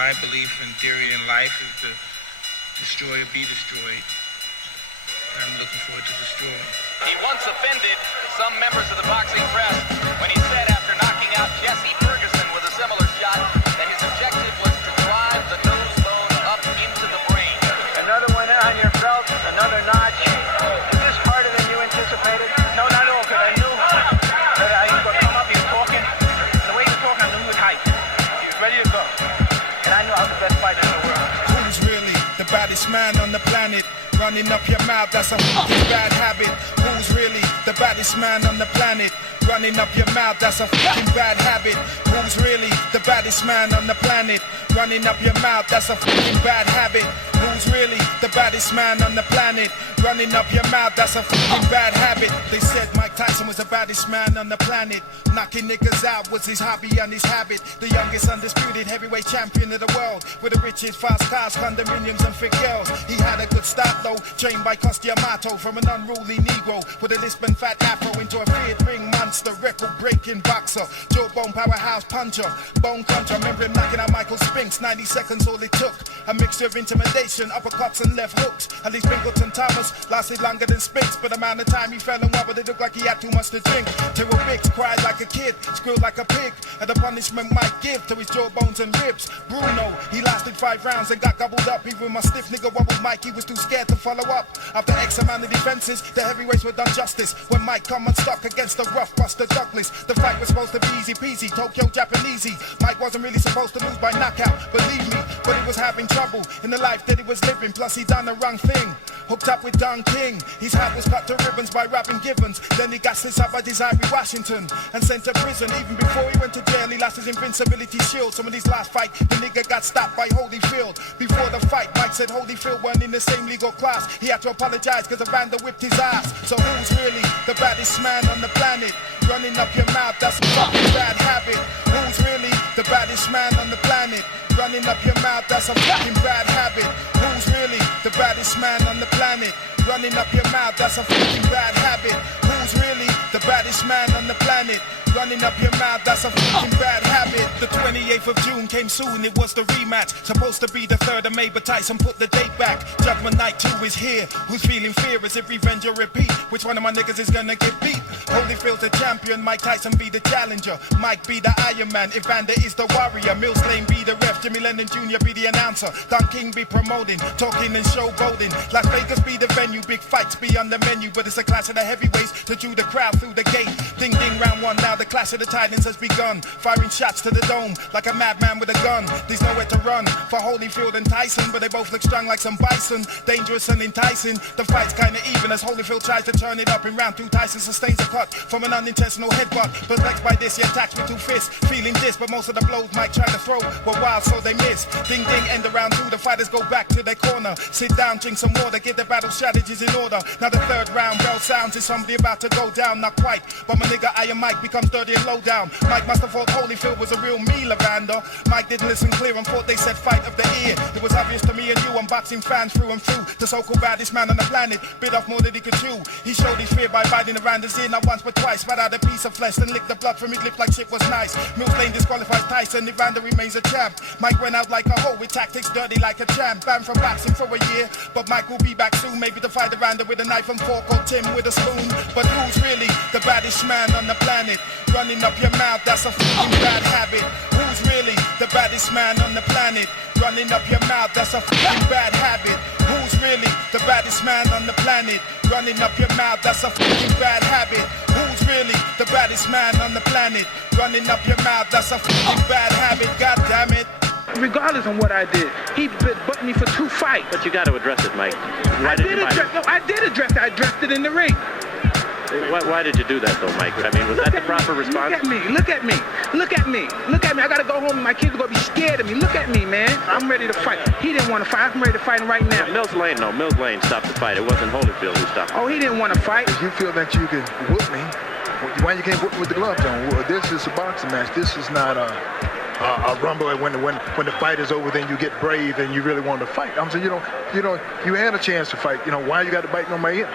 my belief and theory in life is to destroy or be destroyed. And I'm looking forward to destroying. He once offended some members of the boxing press when he said after knocking out Jesse Ferguson with a similar shot that his objective was to drive the nose bone up into the brain. Another one on your belt, another notch. Is this harder than you anticipated? No, not at all, because I knew that he was going to come up, he was talking. The way he was talking, I knew he was hyped. He was ready to go. And I knew I was the best fighter in the world. Who's really the baddest man on the planet? Running up your mouth, that's a fucking bad habit. Who's really the baddest man on the planet? Running up your mouth, that's a fucking bad habit. Who's really the baddest man on the planet? Running up your mouth, that's a fucking bad habit. Who's really the baddest man on the planet? Running up your mouth, that's a fucking bad habit. They said Mike Tyson was the baddest man on the planet. Knocking niggas out was his hobby and his habit. The youngest undisputed heavyweight champion of the world. With the richest fast cars, condominiums and fit girls. He had a good start though, trained by Costiamato from an unruly Negro. With a lisp and fat afro into a feared ring monster. Record-breaking boxer, jawbone powerhouse puncher. Bone cruncher, remember him knocking out Michael Spinks. 90 seconds all it took. A mixture of intimidation, uppercuts and left hooks. At least Bingleton Thomas lasted longer than Spinks, but the amount of time he fell in love with it looked like he had too much to drink. Terrell Biggs cried like a kid, squealed like a pig, and the punishment might give to his jawbones and ribs. Bruno, he lasted 5 rounds and got gobbled up. Even my stiff nigga wobbled Mike, he was too scared to follow up. After X amount of defenses, the heavyweights were done justice. When Mike come unstuck against the rough Buster Douglas, the fight was supposed to be easy peasy, Tokyo Japanesey. Mike wasn't really supposed to lose by knockout, believe me, but he was having trouble in the life that he was living. Plus he done the wrong thing, hooked up with Don King. His hat was cut to ribbons by Robin Givens. Then he got stitched up by Desiree Washington and sent to prison. Even before he went to jail, he lost his invincibility shield. So in his last fight, the nigga got stopped by Holyfield. Before the fight, Mike said Holyfield weren't in the same legal class. He had to apologize because Evander whipped his ass. So who's really the baddest man on the planet? Running up your mouth, that's a fucking bad habit. Who's really the baddest man on the planet? Running up your mouth, that's a fucking bad habit. Who's really the baddest man on the planet? Running up your mouth, that's a fucking bad habit. Who's really the baddest man on the planet? Running up your mouth, that's a fucking bad habit. The 28th of June came soon, it was the rematch. Supposed to be the 3rd of May, but Tyson put the date back. Judgment Night 2 is here. Who's feeling fear? Is it revenge or repeat? Which one of my niggas is gonna get beat? Holyfield's the champion, Mike Tyson be the challenger. Mike be the Iron Man, Evander is the warrior. Mills Lane be the ref, Jimmy Lennon Jr. be the announcer. Don King be promoting, talking and showboating. Las Vegas be the venue, big fights be on the menu. But it's a clash of the heavyweights to drew the crowd through the gate. Ding ding round 1, now the clash of the titans has begun. Firing shots to the dome like a madman with a gun. There's nowhere to run for Holyfield and Tyson, but they both look strong like some bison. Dangerous and enticing, the fight's kinda even as Holyfield tries to turn it up. In round 2, Tyson sustains a cut from an unintentional headbutt. Perplexed by this, he attacks with 2 fists. Feeling this, but most of the blows Mike tried to throw were wild, so they miss. Ding ding, end of round 2, the fighters go back to their corner. Sit down, drink some water, get the battle strategies in order. Now the 3rd round bell sounds, is somebody about to go down? Not quite, but my nigga Iron Mike becomes dirty and low down. Mike must have thought Holyfield was a real me, Lavanda. Mike didn't listen clear and thought they said fight of the ear. It was obvious to me and you, I'm boxing fans through and through. The so-called baddest man on the planet bit off more than he could chew. He showed his fear by biting around his ear, not once but twice. Spat out a piece of flesh and licked the blood from his lip like shit was nice. Mills Lane disqualifies Tyson, Evander remains a champ. Mike went out like a hoe with tactics dirty like a champ. Banned from boxing for a year, but Mike will be back soon. Maybe to fight Evander with a knife and fork or Tim with a spoon. But who's really the baddest man on the planet? Running up your mouth, that's a fucking bad habit. Who's really the baddest man on the planet? Running up your mouth, that's a fucking bad habit. Who's really the baddest man on the planet? Running up your mouth, that's a fucking bad habit. Who's really the baddest man on the planet? Running up your mouth, that's a fucking bad habit. God damn it. Regardless of what I did, he butted me for 2 fights. But you got to address it, Mike. I did address it. I addressed it in the ring. Why did you do that, though, Mike? I mean, was that the proper response? Look at me. I got to go home and my kids are going to be scared of me. Look at me, man. I'm ready to fight. He didn't want to fight. I'm ready to fight him right now. Mills Lane stopped the fight. It wasn't Holyfield who stopped it. Oh, he didn't want to fight. If you feel that you can whoop me, why you can't whoop me with the gloves on? Well, this is a boxing match. This is not a rumble. When the fight is over, then you get brave and you really want to fight. I'm saying, you had a chance to fight. Why you got to bite on my ear?